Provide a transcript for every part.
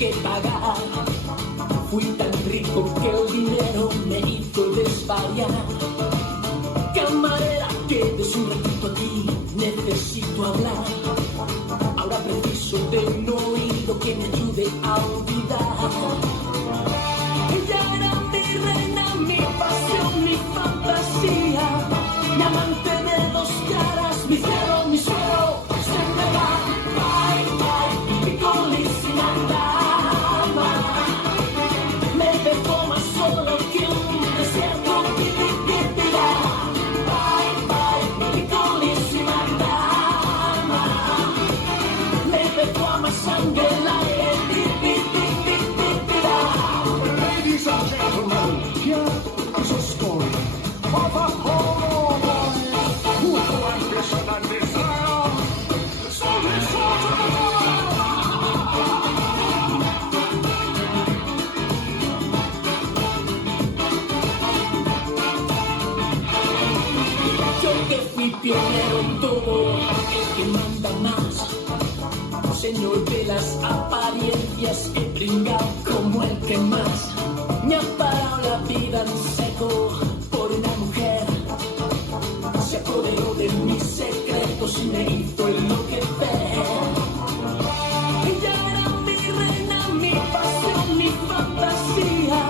que pagar. Fui tan rico que el dinero me hizo desvariar. Camarera, quedes un ratito aquí, necesito hablar. Ahora preciso de un oído que me ayude a olvidar. Ella era mi reina, mi pasión, mi fantasía, mi amante de dos caras, mi cielo, mi suelo. Se me va, bye, bye, piccolissima dama. Me dejó más solo que un desierto, vivirá. Bye, bye, piccolissima dama. Me dejó amasando el aire, vivirá. Ladies and gentlemen, here is a story of a homo boy who through ambition and desire sold his soul to the world. Yo que fui pionero en todo, el que manda más. Señor de las apariencias, he pringado como el que más. Me ha parado la vida en seco por una mujer. Se apoderó de mis secretos y me hizo enloquecer. Ella era mi reina, mi pasión, mi fantasía,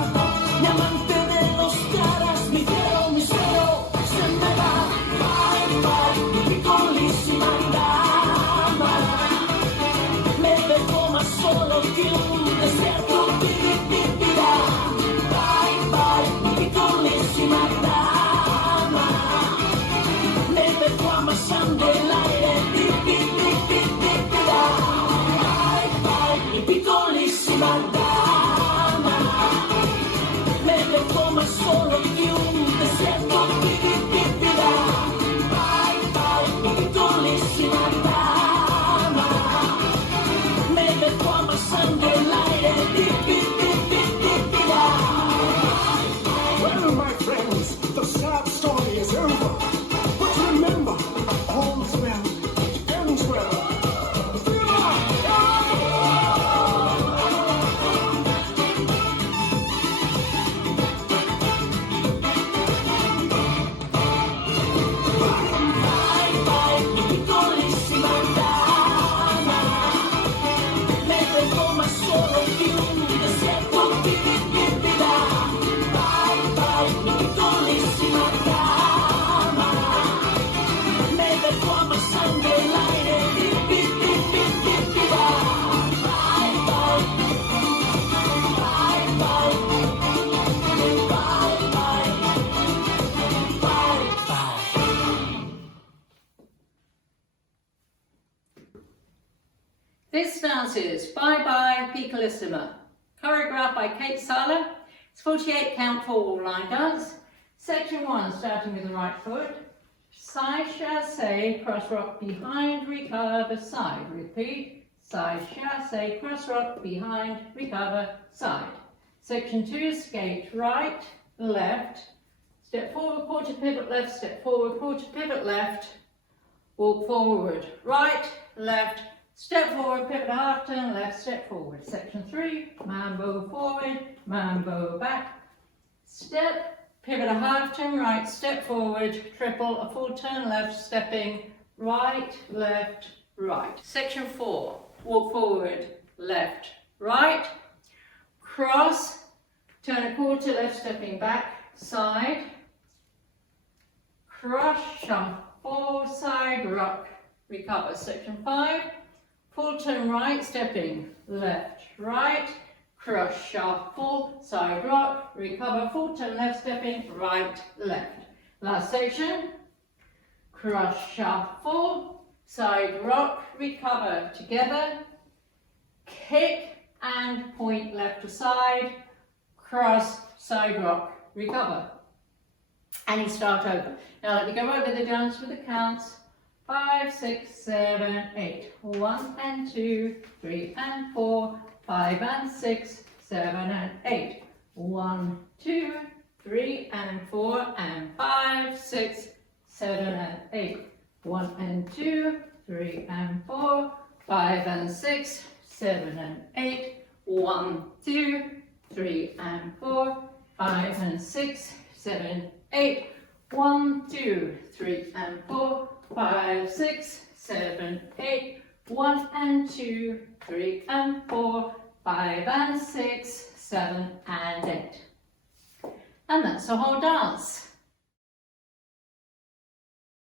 mi amante de dos caras, mi cielo, mi suelo. Se me va, bye, bye, mi piccolissima dama. Me dejó más solo que un desierto, vivirá. Bye, bye, mi piccolissima dama. Me dejó amasando el aire, vivirá. Bye, bye, mi piccolissima dama. Me dejó más solo que un desierto, vivirá. Bye, bye, mi piccolissima dama. Me dejó amasando el aire, vivirá. Well, my friends, the sad story is over. But remember, all's well, it ends well. Bye, bye, mi piccolissima dama. Me dejó más solo que un desierto, vivirá. Bye, bye, mi piccolissima dama. Me dejó amasando el aire, vivirá. Bye, bye, bye, bye, bye, bye, bye, bye. This dance is Bye Bye Piccolissima, choreographed by Kate Sala. It's 48 count four-wall line dance. Section 1, starting with the right foot. Side chassé, cross rock behind, recover, side. Repeat. Side chassé, cross rock behind, recover, side. Section 2, skate right, left. Step forward, quarter pivot left, step forward, quarter pivot left. Walk forward, right, left. Step forward, pivot half turn, left, step forward. Section 3, mambo forward, mambo back. Step, pivot a half turn right, step forward, triple, a full turn left, stepping right, left, right. Section 4, walk forward, left, right. Cross, turn a quarter left, stepping back, side. Cross, shuffle, side, rock, recover. Section 5. Full turn right, stepping left, right, cross shuffle, side rock, recover, full turn left, stepping right, left. Last section, cross shuffle, side rock, recover, together, kick and point left to side, cross, side rock, recover. And you start over. Now let me go over the dance with the counts. 5, 6, 7, 8. 1 and 2, 3 and 4, 5 and 6, 7 and 8. 1, 2, 3 and 4 and 5, 6, 7 and 8. 1 and 2, 3 and 4, 5 and 6, 7 and 8. 1, 2, 3 and 4, 5 and 6, 7, 8. 1, 2, 3 and 4, 5, 6, 7, 8. 1 and 2, 3 and 4, 5 and 6, 7 and 8. And that's the whole dance.